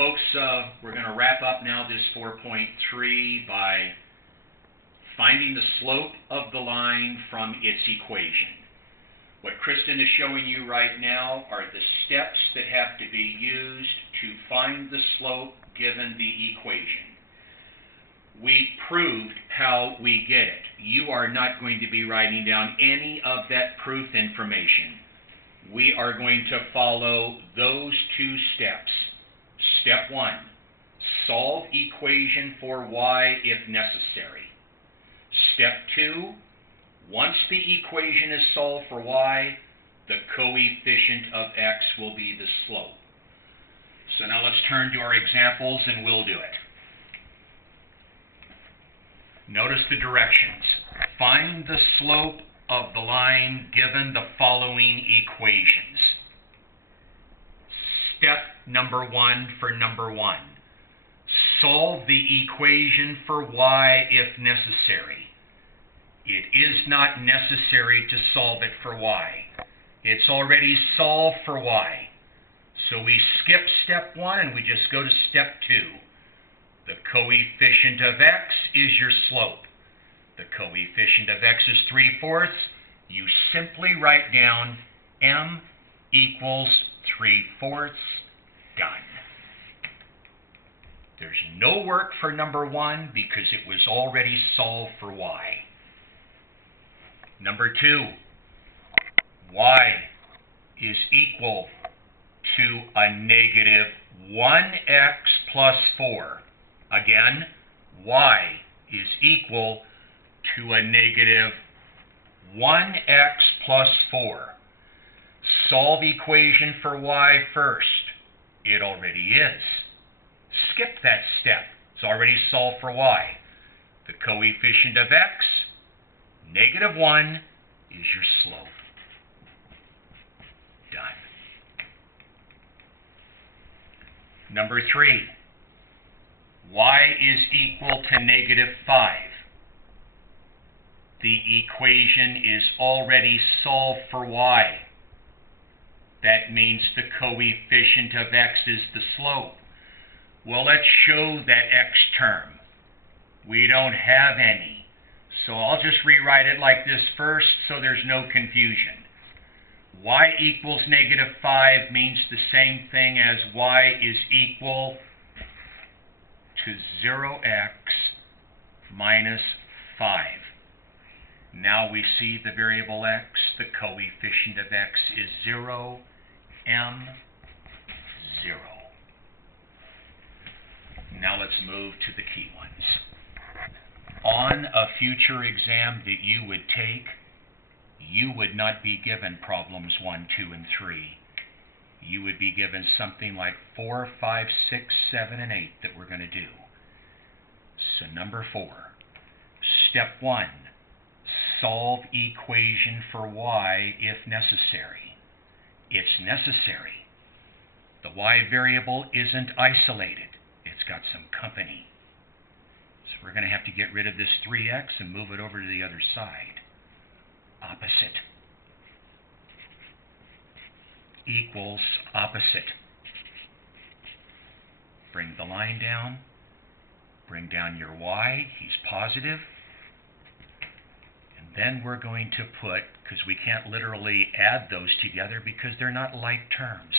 folks, we're going to wrap up now this 4.3 by finding the slope of the line from its equation. What Kristen is showing you right now are the steps that have to be used to find the slope given the equation. We proved how we get it. You are not going to be writing down any of that proof information. We are going to follow those two steps. Step 1, solve equation for y if necessary. Step 2, once the equation is solved for y, the coefficient of x will be the slope. So now let's turn to our examples and we'll do it. Notice the directions. Find the slope of the line given the following equations. Step number 1 for number 1. Solve the equation for y if necessary. It is not necessary to solve it for y. It's already solved for y. So we skip step 1 and we just go to step 2. The coefficient of x is your slope. The coefficient of x is 3/4. You simply write down m equals 3/4. Done. There's no work for number 1 because it was already solved for y. Number 2, y is equal to a negative 1x plus 4. Again, y is equal to a negative 1x plus 4. Solve equation for y first. It already is. Skip that step. It's already solved for y. The coefficient of x, negative 1, is your slope. Done. Number 3, y is equal to negative 5. The equation is already solved for y. That means the coefficient of x is the slope. Well, let's show that x term. We don't have any. So I'll just rewrite it like this first so there's no confusion. Y equals negative 5 means the same thing as y is equal to 0x minus 5. Now we see the variable x, the coefficient of x is 0, m, 0. Now let's move to the key ones. On a future exam that you would take, you would not be given problems 1, 2, and 3. You would be given something like 4, 5, 6, 7, and 8 that we're going to do. So number 4, step 1, solve equation for y if necessary. It's necessary. The y variable isn't isolated. It's got some company. So we're going to have to get rid of this 3x and move it over to the other side. Opposite equals opposite. Bring the line down. Bring down your y. He's positive. And then we're going to put, because we can't literally add those together because they're not like terms.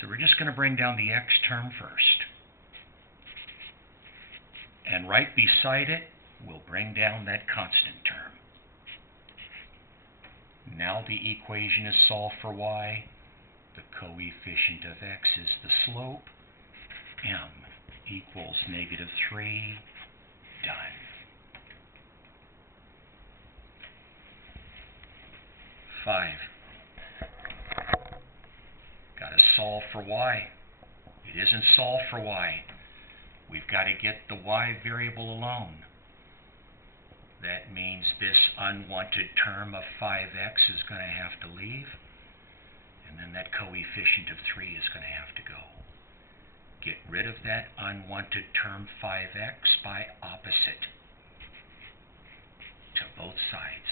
So we're just going to bring down the x term first. And right beside it, we'll bring down that constant term. Now the equation is solved for y. The coefficient of x is the slope. M equals negative 3. Done. 5. Got to solve for y. It isn't solved for y. We've got to get the y variable alone. That means this unwanted term of 5x is going to have to leave. And then that coefficient of 3 is going to have to go. Get rid of that unwanted term 5x by opposite to both sides.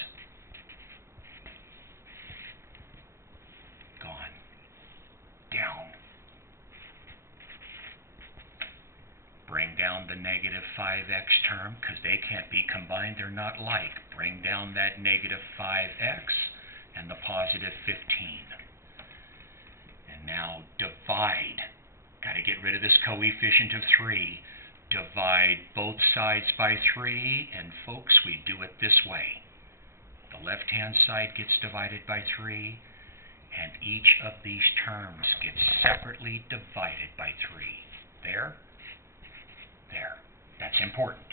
Gone. Down. down the negative 5x term, because they can't be combined, they're not like. Bring down that negative 5x and the positive 15. And now divide. Got to get rid of this coefficient of 3. Divide both sides by 3, and folks, we do it this way. The left-hand side gets divided by 3, and each of these terms gets separately divided by 3. There, there. That's important.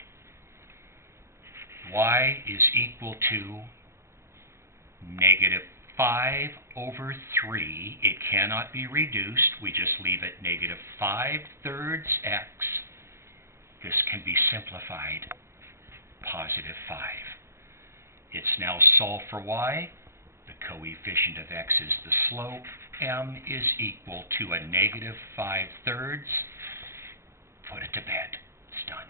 Y is equal to negative 5 over 3. It cannot be reduced. We just leave it negative 5/3 x. This can be simplified positive 5. It's now solved for y. The coefficient of x is the slope. M is equal to a negative 5/3. Put it to bed. It's done.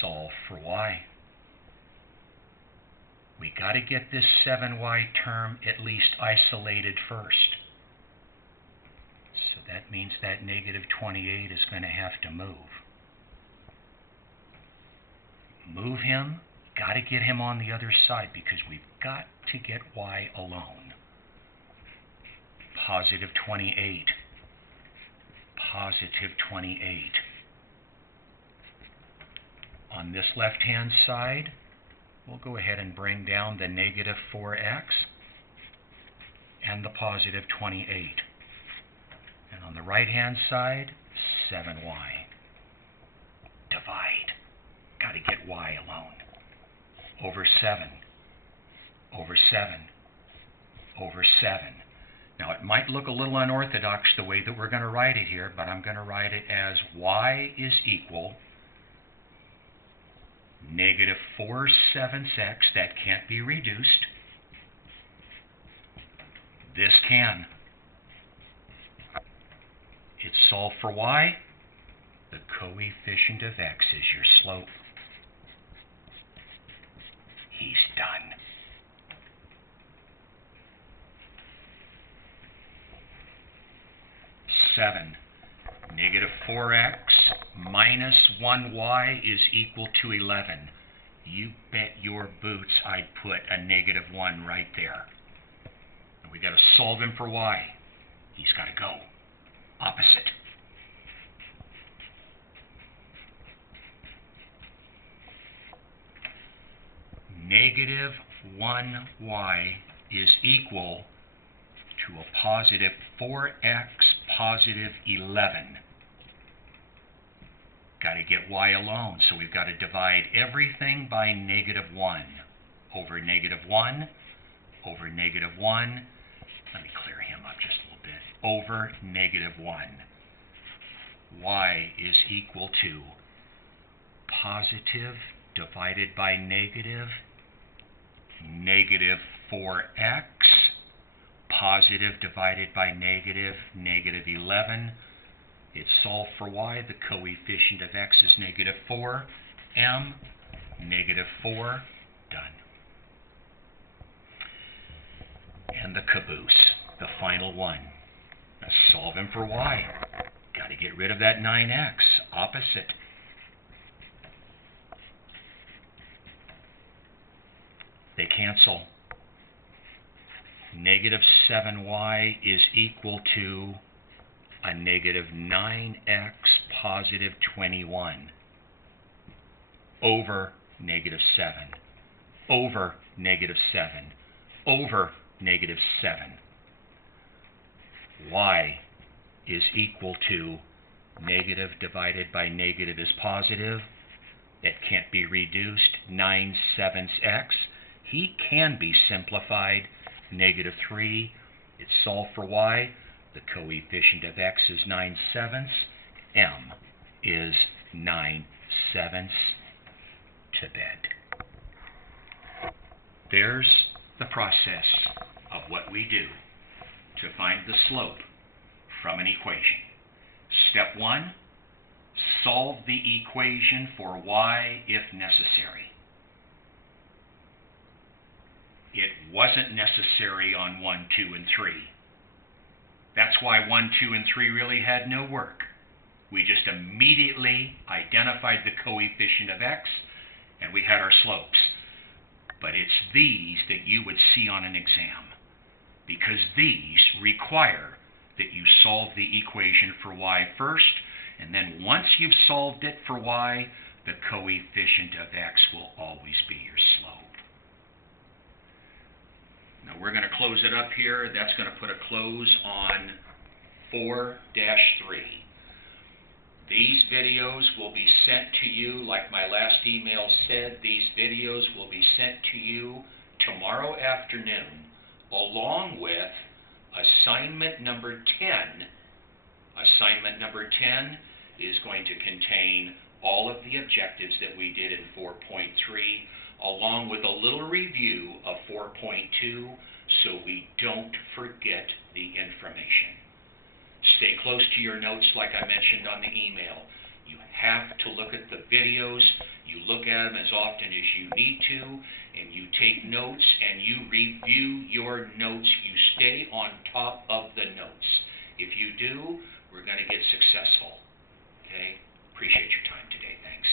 Solve for y. We got to get this 7y term at least isolated first. So that means that negative 28 is going to have to move. Move him. Got to get him on the other side because we've got to get y alone. Positive 28. Positive 28. On this left-hand side, we'll go ahead and bring down the negative 4x and the positive 28. And on the right-hand side, 7y. Divide. Got to get y alone. Over 7. Over 7. Over 7. Now, it might look a little unorthodox the way that we're going to write it here, but I'm going to write it as y is equal negative 4/7 x. That can't be reduced. This can. It's solved for y. The coefficient of x is your slope. He's done. Negative 4x minus 1y is equal to 11. You bet your boots I'd put a negative 1 right there. And we got to solve him for y. He's got to go. Opposite. Negative 1y is equal to a positive 4x positive 11. Got to get y alone, so we've got to divide everything by negative 1. Over negative 1, over negative 1. Let me clear him up just a little bit. Over negative 1. Y is equal to positive divided by negative, negative 4x, positive divided by negative, negative 11. It's solved for y. The coefficient of x is negative 4. M, negative 4. Done. And the caboose, the final one. Let's solve him for y. Got to get rid of that 9x. Opposite. They cancel. Negative 7y is equal to a negative 9x positive 21 over negative 7 over negative 7 over negative 7. Y is equal to negative divided by negative is positive. It can't be reduced. 9/7 x. He can be simplified. Negative 3. It's solved for y. The coefficient of x is 9/7. M is 9/7. To bed. There's the process of what we do to find the slope from an equation. Step 1, solve the equation for y if necessary. It wasn't necessary on 1, 2, and 3. That's why 1, 2, and 3 really had no work. We just immediately identified the coefficient of x, and we had our slopes. But it's these that you would see on an exam, because these require that you solve the equation for y first, and then once you've solved it for y, the coefficient of x will always be your slope. Now we're going to close it up here. That's going to put a close on 4-3. These videos will be sent to you, like my last email said, these videos will be sent to you tomorrow afternoon, along with assignment number 10. Assignment number 10 is going to contain all of the objectives that we did in 4.3, along with a little review of 4.2, so we don't forget the information. Stay close to your notes like I mentioned on the email. You have to look at the videos. You look at them as often as you need to, and you take notes and you review your notes. You stay on top of the notes. If you do, we're going to get successful. Okay? Appreciate your time today. Thanks.